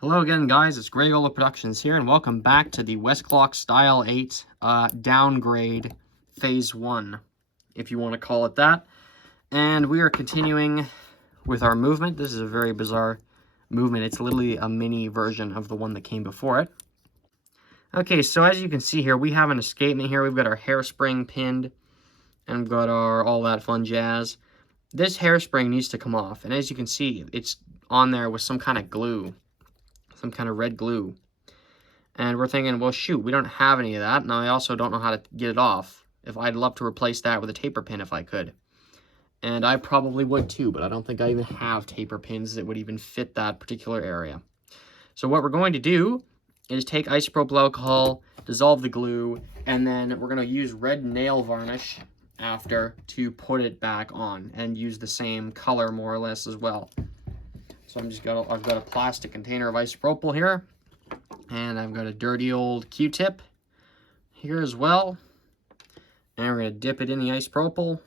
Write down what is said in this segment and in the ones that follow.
Hello again, guys. It's Gregola Productions here, and welcome back to the Westclox Style 8 downgrade Phase 1, if you want to call it that. And we are continuing with our movement. This is a very bizarre movement. It's literally a mini version of the one that came before it. Okay, so as you can see here, we have an escapement here. We've got our hairspring pinned, and we've got our all that fun jazz. This hairspring needs to come off, and as you can see, it's on there with some kind of glue. Some kind of red glue. And we're thinking, well, shoot, we don't have any of that. Now, I also don't know how to get it off. If I'd love to replace that with a taper pin if I could. And I probably would too, but I don't think I even have taper pins that would even fit that particular area. So what we're going to do is take isopropyl alcohol, dissolve the glue, and then we're going to use red nail varnish after to put it back on and use the same color more or less as well. So I've got a plastic container of isopropyl here, and I've got a dirty old Q-tip here as well. And we're going to dip it in the isopropyl.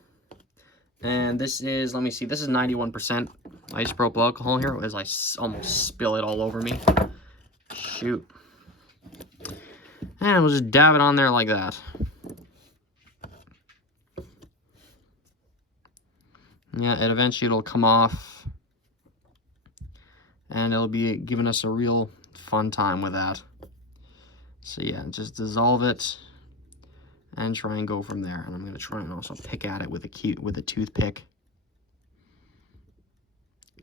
And this is, let me see, this is 91% isopropyl alcohol here, as I almost spill it all over me. Shoot. And we'll just dab it on there like that. Yeah, and eventually it'll come off. And it'll be giving us a real fun time with that. So yeah, just dissolve it and try and go from there. And I'm going to try and also pick at it with a toothpick.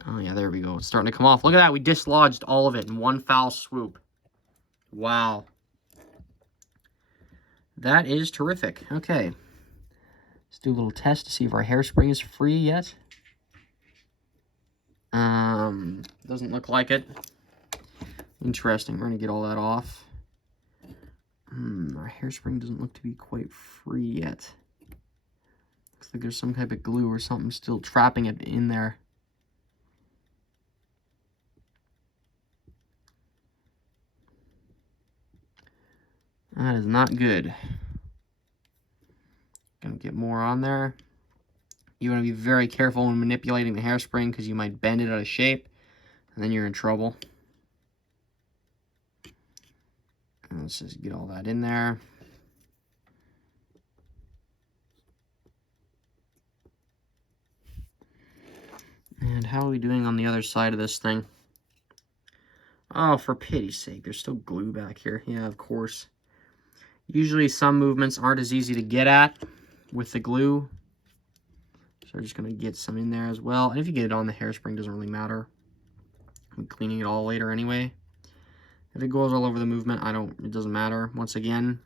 Oh yeah, there we go. It's starting to come off. Look at that. We dislodged all of it in one foul swoop. Wow. That is terrific. Okay. Let's do a little test to see if our hairspring is free yet. Doesn't look like it. Interesting. We're going to get all that off. Our hairspring doesn't look to be quite free yet. Looks like there's some type of glue or something still trapping it in there. That is not good. Gonna get more on there. You want to be very careful when manipulating the hairspring because you might bend it out of shape and then you're in trouble. And let's just get all that in there. And how are we doing on the other side of this thing? Oh, for pity's sake, there's still glue back here. Yeah, of course. Usually some movements aren't as easy to get at with the glue. So we're just going to get some in there as well. And if you get it on the hairspring, doesn't really matter. I'm cleaning it all later anyway. If it goes all over the movement, it doesn't matter. Once again.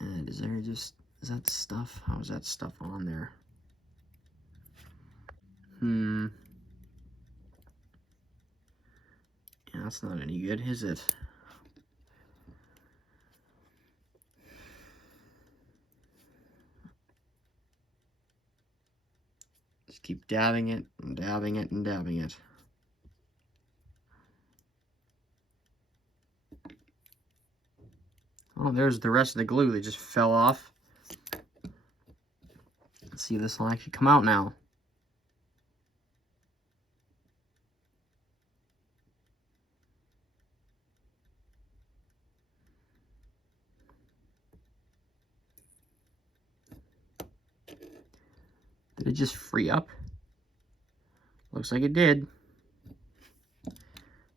And is that stuff? How is that stuff on there? Yeah, that's not any good, is it? Just keep dabbing it, and dabbing it, and dabbing it. Oh, there's the rest of the glue that just fell off. Let's see if this will actually come out now. Did it just free up? Looks like it did.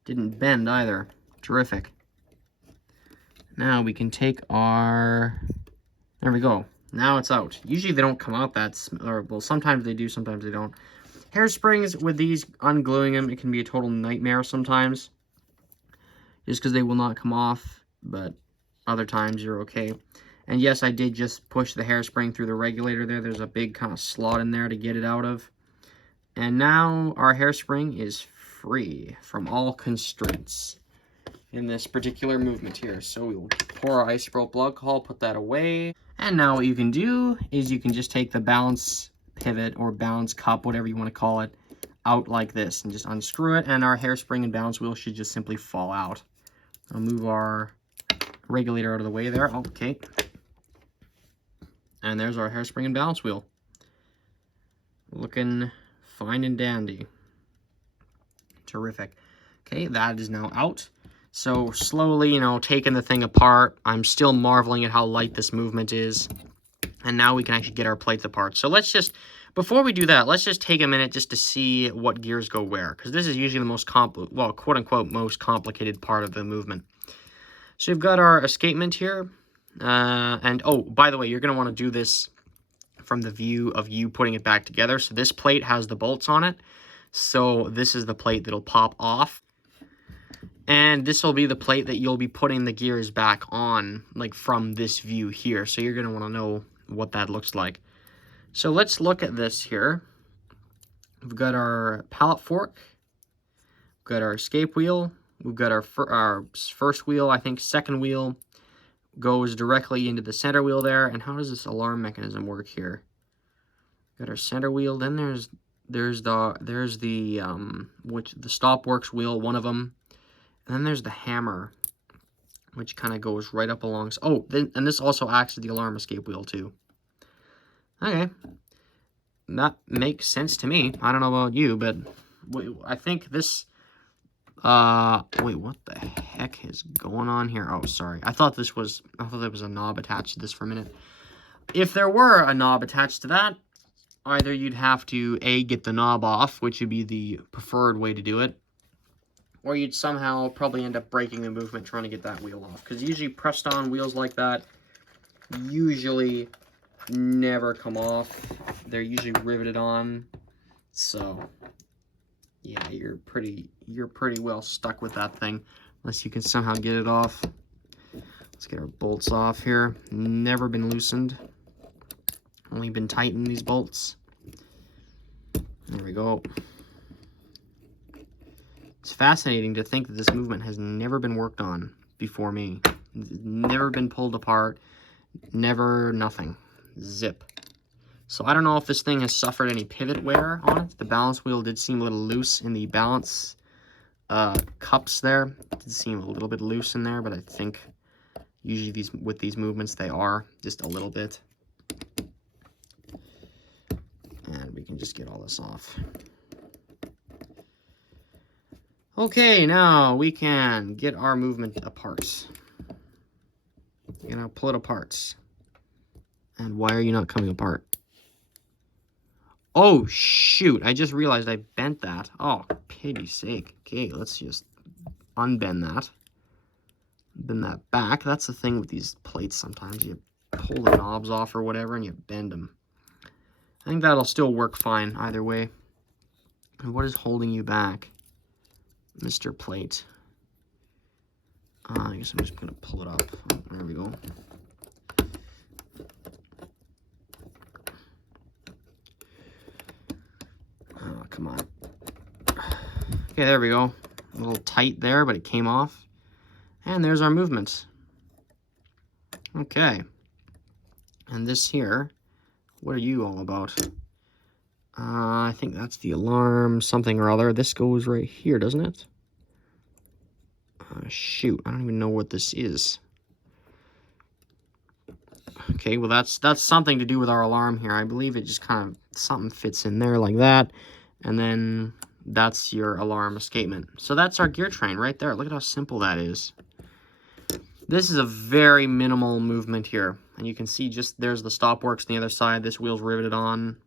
Didn't bend either. Terrific. Now we can take our... There we go. Now it's out. Usually they don't come out well, sometimes they do, sometimes they don't. Hairsprings, with these, ungluing them, it can be a total nightmare sometimes. Just because they will not come off, but other times you're okay. And yes, I did just push the hairspring through the regulator there. There's a big kind of slot in there to get it out of. And now our hairspring is free from all constraints in this particular movement here. So we will pour our isopropyl alcohol, put that away. And now what you can do is you can just take the balance pivot or balance cup, whatever you want to call it, out like this and just unscrew it. And our hairspring and balance wheel should just simply fall out. I'll move our regulator out of the way there. Okay. And there's our hairspring and balance wheel. Looking fine and dandy. Terrific. Okay, that is now out. So slowly, you know, taking the thing apart, I'm still marveling at how light this movement is. And now we can actually get our plates apart. So let's just, before we do that, let's just take a minute just to see what gears go where. Because this is usually the most, quote-unquote, most complicated part of the movement. So we've got our escapement here. And, oh, by the way, you're going to want to do this from the view of you putting it back together. So this plate has the bolts on it. So this is the plate that'll pop off. And this will be the plate that you'll be putting the gears back on, like from this view here. So you're going to want to know what that looks like. So let's look at this here. We've got our pallet fork. We've got our escape wheel. We've got our first wheel, I think second wheel goes directly into the center wheel there. And how does this alarm mechanism work here? Got our center wheel. Then there's the stopworks wheel, one of them. And then there's the hammer, which kind of goes right up along. Oh, and this also acts as the alarm escape wheel too. Okay, that makes sense to me. I don't know about you, but I think this. Wait, what the heck is going on here? Oh, sorry. I thought there was a knob attached to this for a minute. If there were a knob attached to that, either you'd have to get the knob off, which would be the preferred way to do it, or you'd somehow probably end up breaking the movement trying to get that wheel off. Because usually pressed on wheels like that usually never come off. They're usually riveted on. So yeah, you're pretty well stuck with that thing unless you can somehow get it off. Let's get our bolts off here. Never been loosened. Only been tightened, these bolts. There we go. It's fascinating to think that this movement has never been worked on before me. Never been pulled apart. Never nothing. Zip. So I don't know if this thing has suffered any pivot wear on it. The balance wheel did seem a little loose in the balance cups there. It did seem a little bit loose in there, but I think usually with these movements they are just a little bit. And we can just get all this off. Okay, now we can get our movement apart. You know, pull it apart. And why are you not coming apart? Oh, shoot. I just realized I bent that. Oh, pity's sake. Okay, let's just unbend that. Bend that back. That's the thing with these plates sometimes. You pull the knobs off or whatever and you bend them. I think that'll still work fine either way. And what is holding you back, Mr. Plate? I guess I'm just going to pull it up. Oh, there we go. Oh, come on. Okay, there we go. A little tight there, but it came off. And there's our movement. Okay. And this here, what are you all about? I think that's the alarm, something or other. This goes right here, doesn't it? Shoot, I don't even know what this is. Okay, well that's something to do with our alarm here. I believe it just kind of, something fits in there like that. And then that's your alarm escapement. So that's our gear train right there. Look at how simple that is. This is a very minimal movement here. And you can see just, there's the stopworks on the other side. This wheel's riveted on.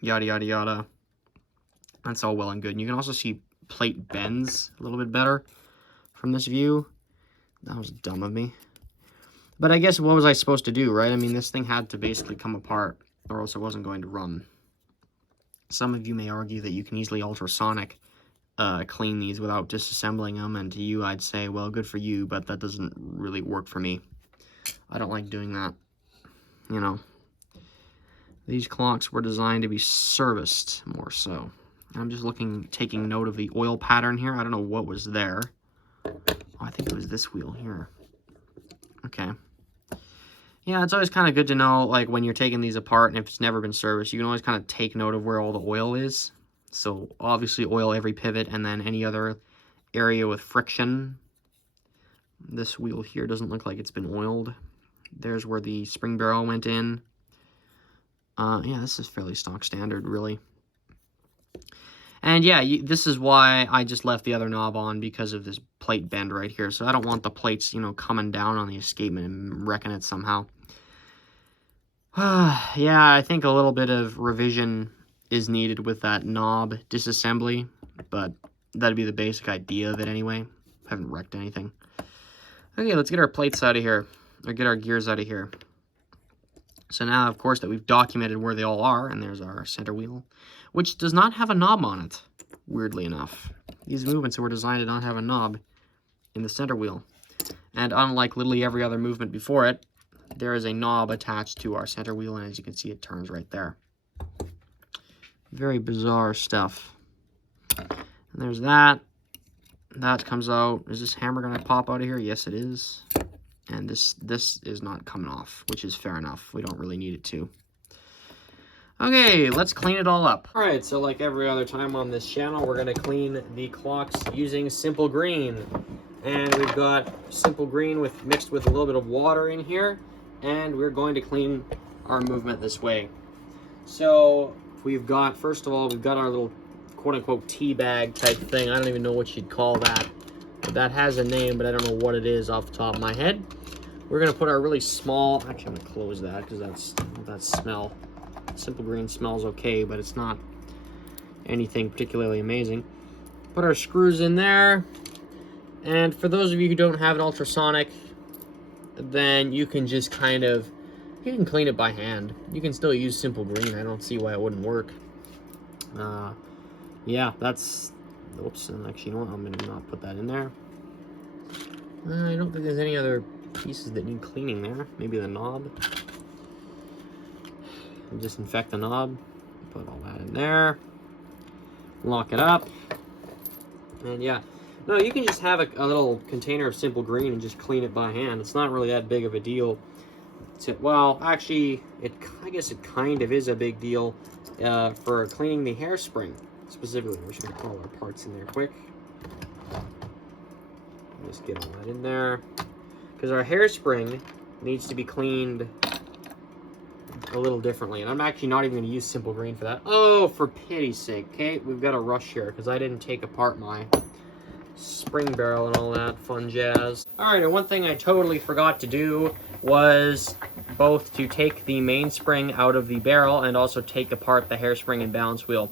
Yada, yada, yada. That's all well and good. And you can also see plate bends a little bit better from this view. That was dumb of me. But I guess what was I supposed to do, right? I mean, this thing had to basically come apart or else it wasn't going to run. Some of you may argue that you can easily ultrasonic clean these without disassembling them. And to you, I'd say, well, good for you, but that doesn't really work for me. I don't like doing that, you know. These clocks were designed to be serviced more so. I'm just taking note of the oil pattern here. I don't know what was there. Oh, I think it was this wheel here. Okay. Yeah, it's always kind of good to know, like, when you're taking these apart and if it's never been serviced, you can always kind of take note of where all the oil is. So, obviously, oil every pivot and then any other area with friction. This wheel here doesn't look like it's been oiled. There's where the spring barrel went in. Yeah, this is fairly stock standard, really. And yeah, this is why I just left the other knob on, because of this plate bend right here. So I don't want the plates, you know, coming down on the escapement and wrecking it somehow. Yeah, I think a little bit of revision is needed with that knob disassembly, but that'd be the basic idea of it anyway. Haven't wrecked anything. Okay, let's get our plates out of here, or get our gears out of here. So now, of course, that we've documented where they all are, and there's our center wheel, which does not have a knob on it, weirdly enough. These movements were designed to not have a knob in the center wheel. And unlike literally every other movement before it, there is a knob attached to our center wheel, and as you can see, it turns right there. Very bizarre stuff. And there's that. That comes out. Is this hammer going to pop out of here? Yes, it is. And this is not coming off, which is fair enough. We don't really need it to. Okay, let's clean it all up. All right, so like every other time on this channel, we're going to clean the clocks using Simple Green. And we've got Simple Green mixed with a little bit of water in here. And we're going to clean our movement this way. So we've got, first of all, we've got our little quote-unquote tea bag type thing. I don't even know what you'd call that. But that has a name, but I don't know what it is off the top of my head. We're going to put our really small, actually I'm going to close that because that smell. Simple Green smells okay, but it's not anything particularly amazing. Put our screws in there. And for those of you who don't have an ultrasonic, then you can just kind of, you can clean it by hand. You can still use Simple Green. I don't see why it wouldn't work. Yeah, that's, oops, and actually, you know what, I'm going to not put that in there. I don't think there's any other pieces that need cleaning there. Maybe the knob. Disinfect the knob. Put all that in there. Lock it up. And yeah. No, you can just have a little container of Simple Green and just clean it by hand. It's not really that big of a deal. Well, actually, I guess it kind of is a big deal for cleaning the hairspring, specifically. We're just going to put all our parts in there quick. Just get all that in there. Because our hairspring needs to be cleaned a little differently. And I'm actually not even going to use Simple Green for that. Oh, for pity's sake, okay? We've got a rush here because I didn't take apart my spring barrel and all that fun jazz. Alright, and one thing I totally forgot to do was both to take the mainspring out of the barrel and also take apart the hairspring and balance wheel.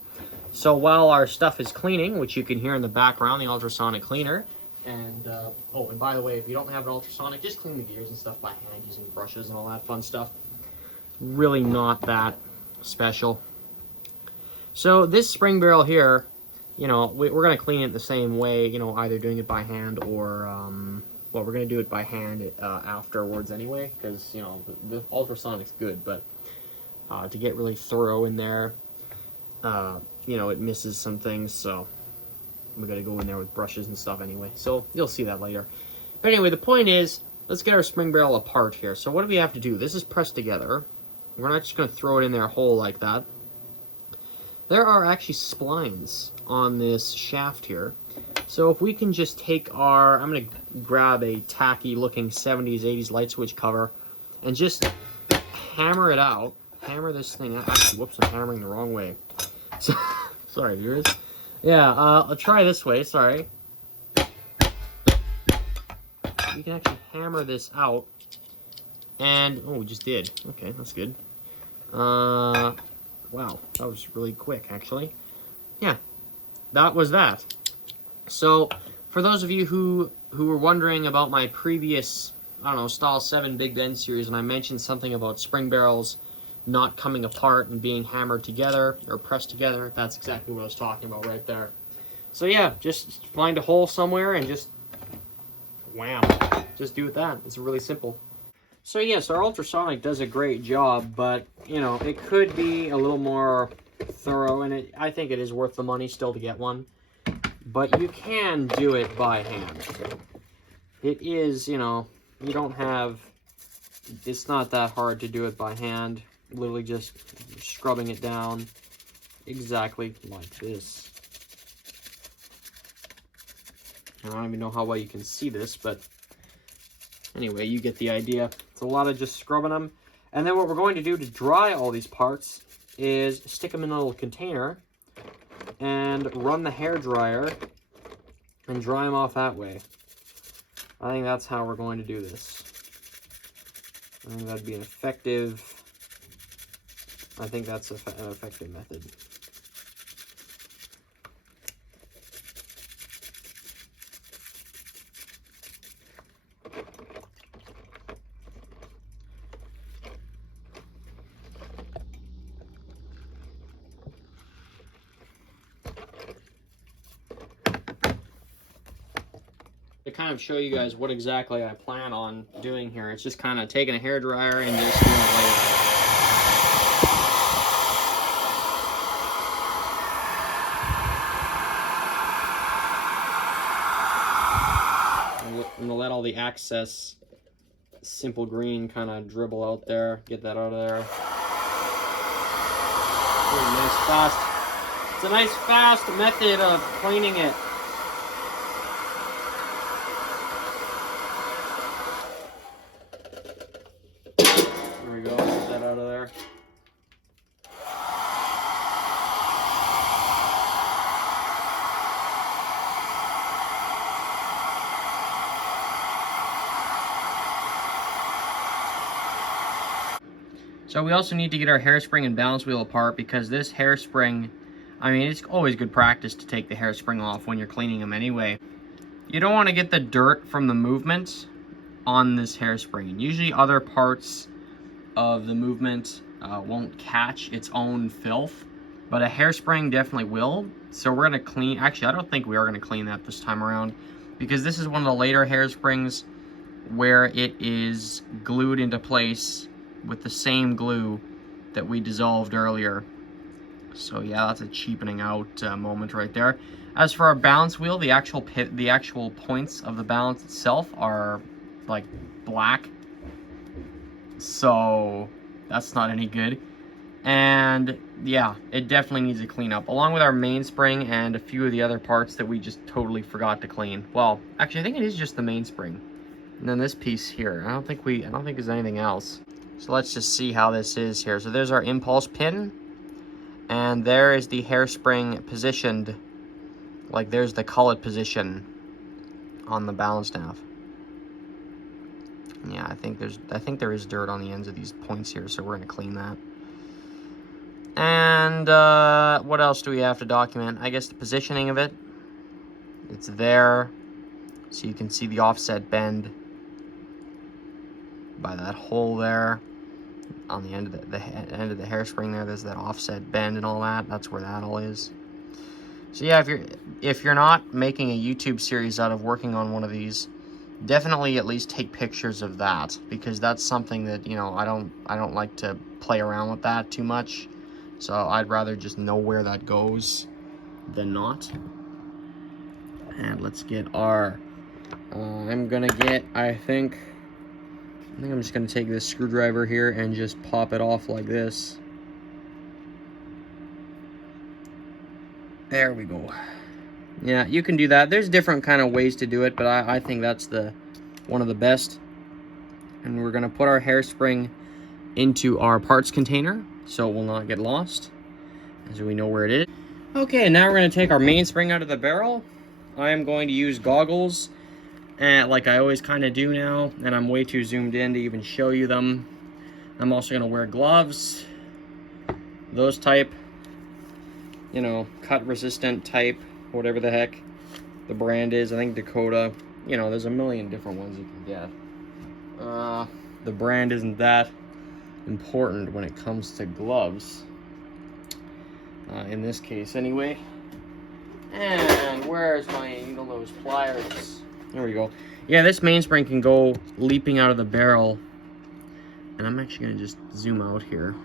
So while our stuff is cleaning, which you can hear in the background, the ultrasonic cleaner, and oh, and by the way, if you don't have an ultrasonic, just clean the gears and stuff by hand using brushes and all that fun stuff. Really not that special. So this spring barrel here, you know, we're going to clean it the same way, you know, either doing it by hand or, well, we're going to do it by hand afterwards anyway, because, you know, the ultrasonic's good, but to get really thorough in there, you know, it misses some things, so we got to go in there with brushes and stuff anyway, so you'll see that later. But anyway, the point is, let's get our spring barrel apart here. So what do we have to do? This is pressed together. We're not just going to throw it in there whole like that. There are actually splines on this shaft here. So if we can just take our, I'm going to grab a tacky looking 70s, 80s light switch cover and just hammer it out. Hammer this thing out. Actually, whoops, I'm hammering the wrong way. So, sorry, viewers. Yeah, I'll try this way, sorry. You can actually hammer this out. And, oh, we just did. Okay, that's good. Wow, that was really quick, actually. Yeah, that was that. So, for those of you who were wondering about my previous, I don't know, Style 7 Big Bend series, and I mentioned something about spring barrels not coming apart and being hammered together, or pressed together, that's exactly what I was talking about right there. So yeah, just find a hole somewhere and just wham. Just do it that. It's really simple. So yes, our ultrasonic does a great job, but, you know, it could be a little more thorough, and I think it is worth the money still to get one. But you can do it by hand. It is, you know, you don't have, it's not that hard to do it by hand. Literally just scrubbing it down exactly like this. I don't even know how well you can see this, but anyway, you get the idea. It's a lot of just scrubbing them. And then what we're going to do to dry all these parts is stick them in a little container and run the hair dryer and dry them off that way. I think that's how we're going to do this. I think that'd be an effective, I think that's an effective method. To kind of show you guys what exactly I plan on doing here, it's just kind of taking a hairdryer and just doing it like that. I'm gonna let all the excess simple green kind of dribble out there, get that out of there. It's a nice fast method of cleaning it. There we go, get that out of there. So we also need to get our hairspring and balance wheel apart, because this hairspring, I mean, it's always good practice to take the hairspring off when you're cleaning them anyway. You don't want to get the dirt from the movement on this hairspring. Usually other parts of the movement won't catch its own filth, but a hairspring definitely will. So we're going to clean, actually I don't think we are going to clean that this time around, because this is one of the later hairsprings where it is glued into place with the same glue that we dissolved earlier. So yeah, that's a cheapening out moment right there. As for our balance wheel, the actual points of the balance itself are like black, so that's not any good. And yeah, it definitely needs a clean up, along with our mainspring and a few of the other parts that we just totally forgot to clean. Well, actually I think it is just the mainspring, and then this piece here. I don't think there's anything else. So let's just see how this is here. So there's our impulse pin, and there is the hairspring positioned, like there's the cullet position on the balance nav. Yeah, I think there is dirt on the ends of these points here, so we're gonna clean that. And what else do we have to document? I guess the positioning of it. It's there, so you can see the offset bend by that hole there. On the end of the end of the hairspring there, there's that offset bend and all that. That's where that all is. So yeah, if you're not making a YouTube series out of working on one of these, definitely at least take pictures of that, because that's something that, you know, I don't like to play around with that too much. So I'd rather just know where that goes than not. And let's get our I think I'm just going to take this screwdriver here and just pop it off like this. There we go. Yeah, you can do that. There's different kind of ways to do it, but I think that's one of the best. And we're going to put our hairspring into our parts container so it will not get lost, as we know where it is. Okay, now we're going to take our mainspring out of the barrel. I am going to use goggles, like I always kind of do now, and I'm way too zoomed in to even show you them. I'm also going to wear gloves, those type, you know, cut resistant type, whatever the heck the brand is. I think Dakota, you know, there's a million different ones you can get. The brand isn't that important when it comes to gloves, in this case anyway. And where's my needle nose pliers? There we go. Yeah, this mainspring can go leaping out of the barrel. And I'm actually going to just zoom out here.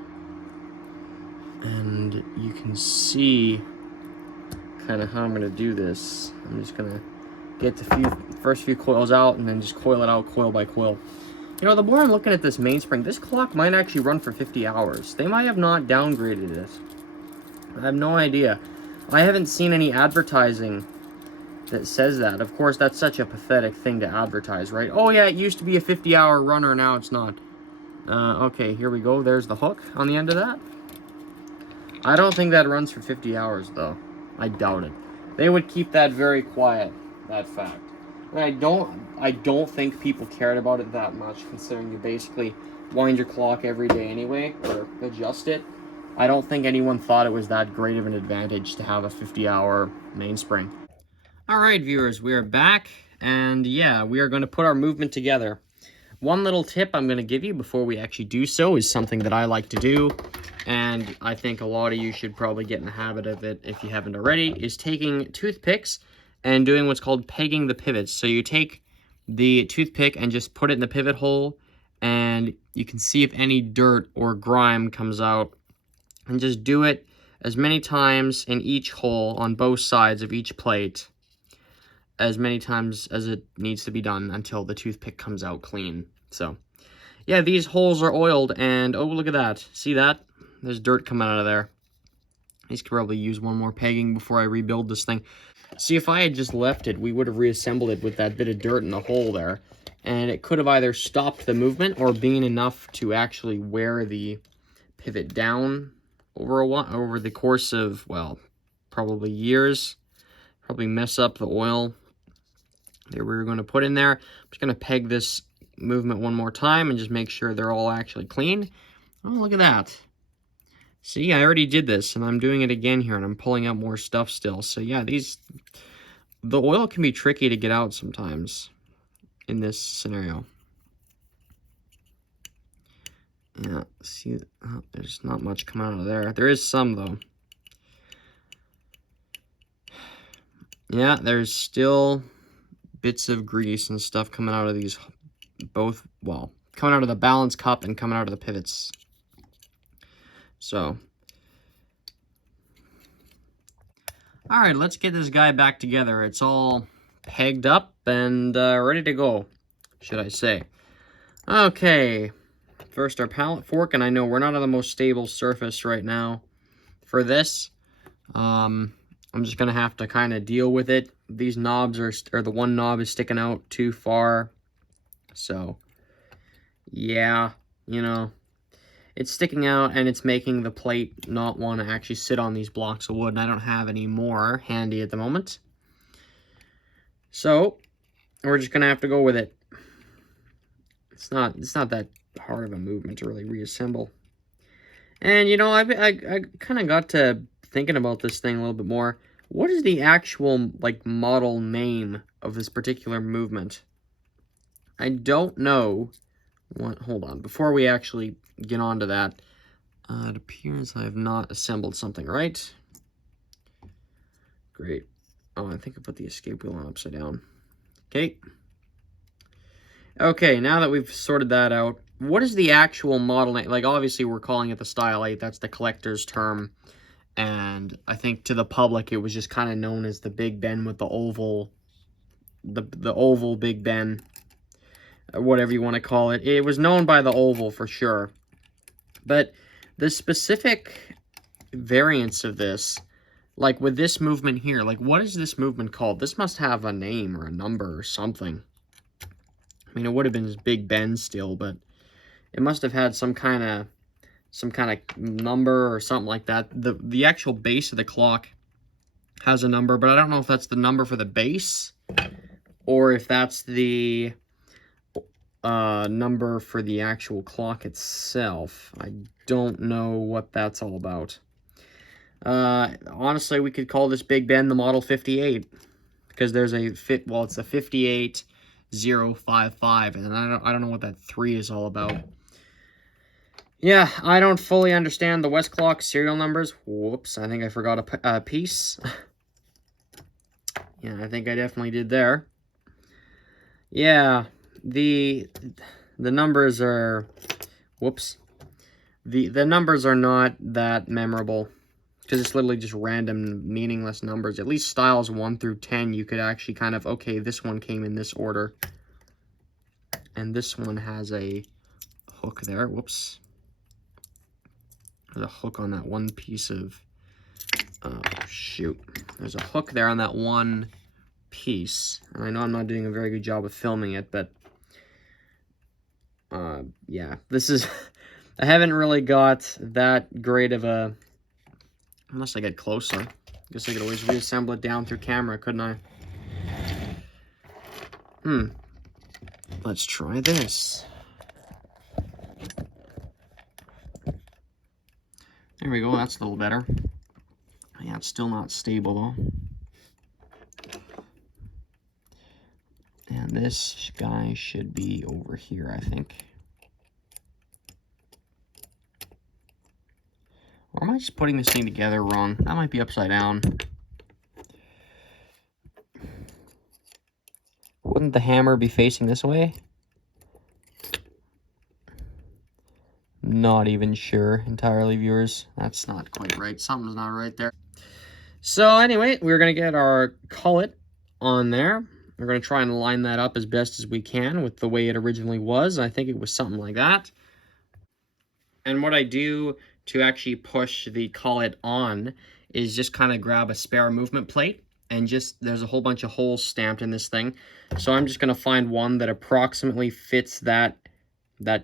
And you can see kind of how I'm going to do this. I'm just going to get the first few coils out and then just coil it out coil by coil. You know, the more I'm looking at this mainspring, this clock might actually run for 50 hours. They might have not downgraded it. I have no idea. I haven't seen any advertising that says that. Of course, that's such a pathetic thing to advertise, right? Oh yeah, it used to be a 50-hour runner, now it's not. Okay, here we go. There's the hook on the end of that. I don't think that runs for 50 hours, though. I doubt it. They would keep that very quiet, that fact. And I don't think people cared about it that much, considering you basically wind your clock every day anyway, or adjust it. I don't think anyone thought it was that great of an advantage to have a 50-hour mainspring. Alright, viewers, we are back, and yeah, we are going to put our movement together. One little tip I'm going to give you before we actually do so is something that I like to do, and I think a lot of you should probably get in the habit of it if you haven't already, is taking toothpicks and doing what's called pegging the pivots. So you take the toothpick and just put it in the pivot hole, and you can see if any dirt or grime comes out, and just do it as many times in each hole on both sides of each plate, as many times as it needs to be done until the toothpick comes out clean. So yeah, these holes are oiled, and oh, look at that. See that? There's dirt coming out of there. These could probably use one more pegging before I rebuild this thing. See, if I had just left it, we would have reassembled it with that bit of dirt in the hole there, and it could have either stopped the movement or been enough to actually wear the pivot down over the course of, well, probably years. Probably mess up the oil that we were going to put in there. I'm just going to peg this movement one more time and just make sure they're all actually clean. Oh, look at that. See, I already did this, and I'm doing it again here, and I'm pulling out more stuff still. So yeah, the oil can be tricky to get out sometimes in this scenario. Yeah, see, oh, there's not much coming out of there. There is some, though. Yeah, there's still bits of grease and stuff coming out of these both, well, coming out of the balance cup and coming out of the pivots. So, all right, let's get this guy back together. It's all pegged up and ready to go, should I say. Okay, first our pallet fork, and I know we're not on the most stable surface right now for this. I'm just gonna have to kind of deal with it. These knobs or the one knob is sticking out too far. So, yeah, you know, it's sticking out and it's making the plate not want to actually sit on these blocks of wood, and I don't have any more handy at the moment. So, we're just gonna have to go with it. It's not that hard of a movement to really reassemble. And you know, I kind of got to thinking about this thing a little bit more. What is the actual, like, model name of this particular movement? I don't know. What? Hold on. Before we actually get on to that, it appears I have not assembled something right. Great. Oh, I think I put the escape wheel on upside down. Okay. Okay, now that we've sorted that out, what is the actual model name? Like, obviously, we're calling it the Style 8. That's the collector's term. And I think to the public, it was just kind of known as the Big Ben with the oval, the oval Big Ben, whatever you want to call it. It was known by the oval for sure. But the specific variants of this, like with this movement here, like what is this movement called? This must have a name or a number or something. I mean, it would have been Big Ben still, but it must have had some kind of number or something like that. The actual base of the clock has a number, but I don't know if that's the number for the base or if that's the number for the actual clock itself. I don't know what that's all about. Honestly, we could call this Big Ben the Model 58 because there's it's a 58055, and I don't know what that 3 is all about. Yeah, I don't fully understand the Westclox serial numbers. Whoops, I think I forgot a piece. Yeah, I think I definitely did there. Yeah, the numbers are, whoops. The numbers are not that memorable because it's literally just random, meaningless numbers. At least styles 1 through 10, you could actually kind of, okay, this one came in this order. And this one has a hook there. Whoops. There's a hook on that one piece of, oh, shoot. There's a hook there on that one piece. And I know I'm not doing a very good job of filming it, but, yeah. This is, I haven't really got that great of a, unless I get closer. Guess I could always reassemble it down through camera, couldn't I? Let's try this. There we go, that's a little better. Yeah, it's still not stable though. And this guy should be over here, I think. Or am I just putting this thing together wrong? That might be upside down. Wouldn't the hammer be facing this way? Not even sure entirely, viewers. That's not quite right. Something's not right there. So anyway, we're going to get our cullet on there. We're going to try and line that up as best as we can with the way it originally was. I think it was something like that. And what I do to actually push the cullet on is just kind of grab a spare movement plate, and just, there's a whole bunch of holes stamped in this thing. So I'm just going to find one that approximately fits that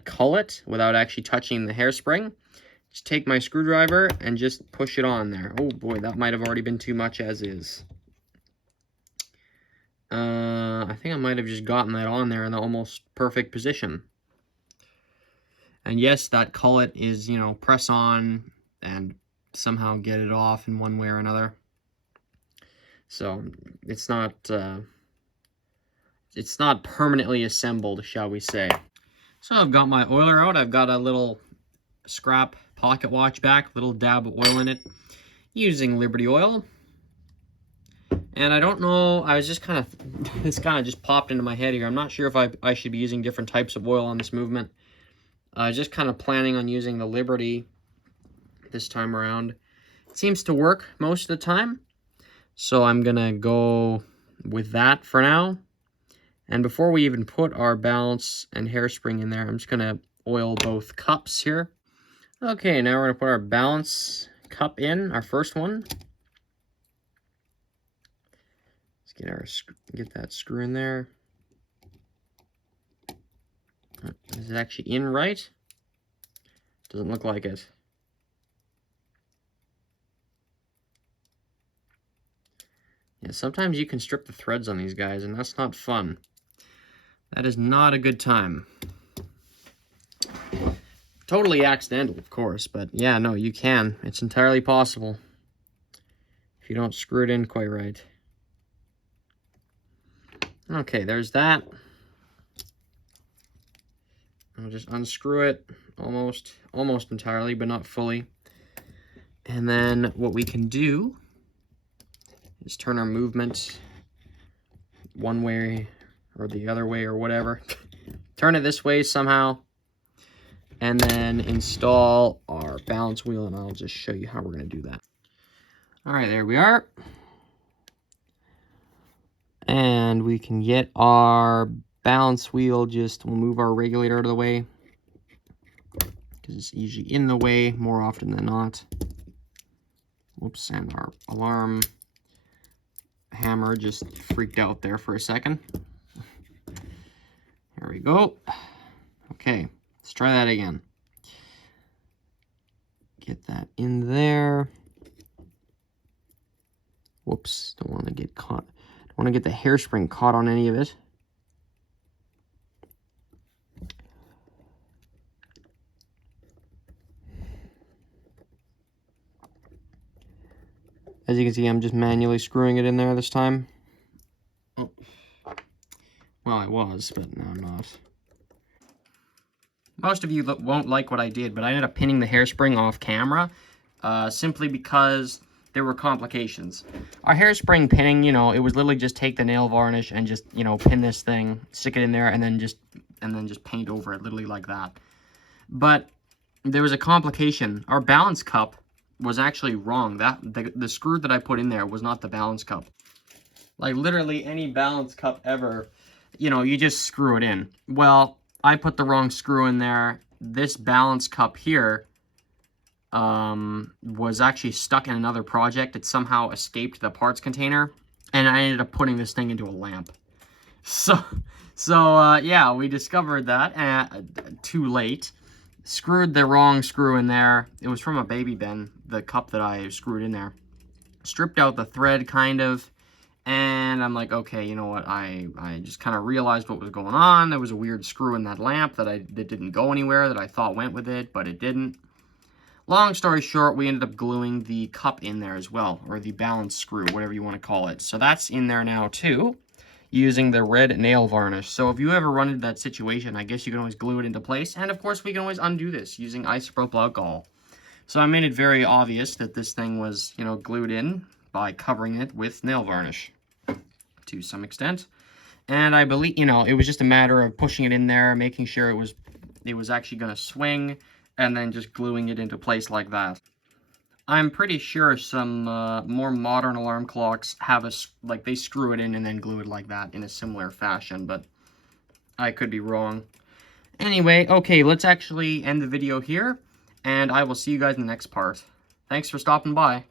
cullet without actually touching the hairspring. Just take my screwdriver and just push it on there. Oh boy, that might have already been too much as is. I think I might have just gotten that on there in the almost perfect position. And yes, that cullet is, you know, press on and somehow get it off in one way or another. So it's not permanently assembled, shall we say. So I've got my oiler out. I've got a little scrap pocket watch back, little dab of oil in it, using Liberty oil. And I don't know, I was just kind of, this kind of just popped into my head here. I'm not sure if I should be using different types of oil on this movement. Just kind of planning on using the Liberty this time around. It seems to work most of the time, so I'm gonna go with that for now. And before we even put our balance and hairspring in there, I'm just gonna oil both cups here. Okay, now we're gonna put our balance cup in, our first one. Let's get that screw in there. Is it actually in right? Doesn't look like it. Yeah, sometimes you can strip the threads on these guys, and that's not fun. That is not a good time. Totally accidental, of course, but yeah, no, you can. It's entirely possible if you don't screw it in quite right. Okay, there's that. I'll just unscrew it almost entirely, but not fully. And then what we can do is turn our movement one way or the other way or whatever. Turn it this way somehow, and then install our balance wheel, and I'll just show you how we're going to do that. All right, there we are. And we can get our balance wheel, we'll move our regulator out of the way, because it's usually in the way more often than not. Whoops, and our alarm hammer just freaked out there for a second. There we go. Okay, let's try that again. Get that in there. Whoops, don't want to get caught. Don't want to get the hairspring caught on any of it. As you can see, I'm just manually screwing it in there this time. Oh. Well, I was, but now I'm not. Most of you won't like what I did, but I ended up pinning the hairspring off camera, simply because there were complications. Our hairspring pinning, you know, it was literally just take the nail varnish and just, you know, pin this thing, stick it in there, and then just paint over it, literally like that. But there was a complication. Our balance cup was actually wrong. The screw that I put in there was not the balance cup. Like literally any balance cup ever, you know, you just screw it in. Well, I put the wrong screw in there. This balance cup here was actually stuck in another project. It somehow escaped the parts container, and I ended up putting this thing into a lamp. So yeah, we discovered that too late. Screwed the wrong screw in there. It was from a baby bin, the cup that I screwed in there. stripped out the thread, kind of, and I'm like, okay, you know what, I just kind of realized what was going on. There was a weird screw in that lamp that didn't go anywhere, that I thought went with it, but it didn't. Long story short, we ended up gluing the cup in there as well, or the balance screw, whatever you want to call it. So that's in there now too, using the red nail varnish. So if you ever run into that situation, I guess you can always glue it into place. And of course, we can always undo this using isopropyl alcohol. So I made it very obvious that this thing was, you know, glued in by covering it with nail varnish to some extent. And I believe, you know, it was just a matter of pushing it in there, making sure it was actually going to swing, and then just gluing it into place like that. I'm pretty sure some more modern alarm clocks have like, they screw it in and then glue it like that in a similar fashion, but I could be wrong. Anyway, okay, let's actually end the video here, and I will see you guys in the next part. Thanks for stopping by.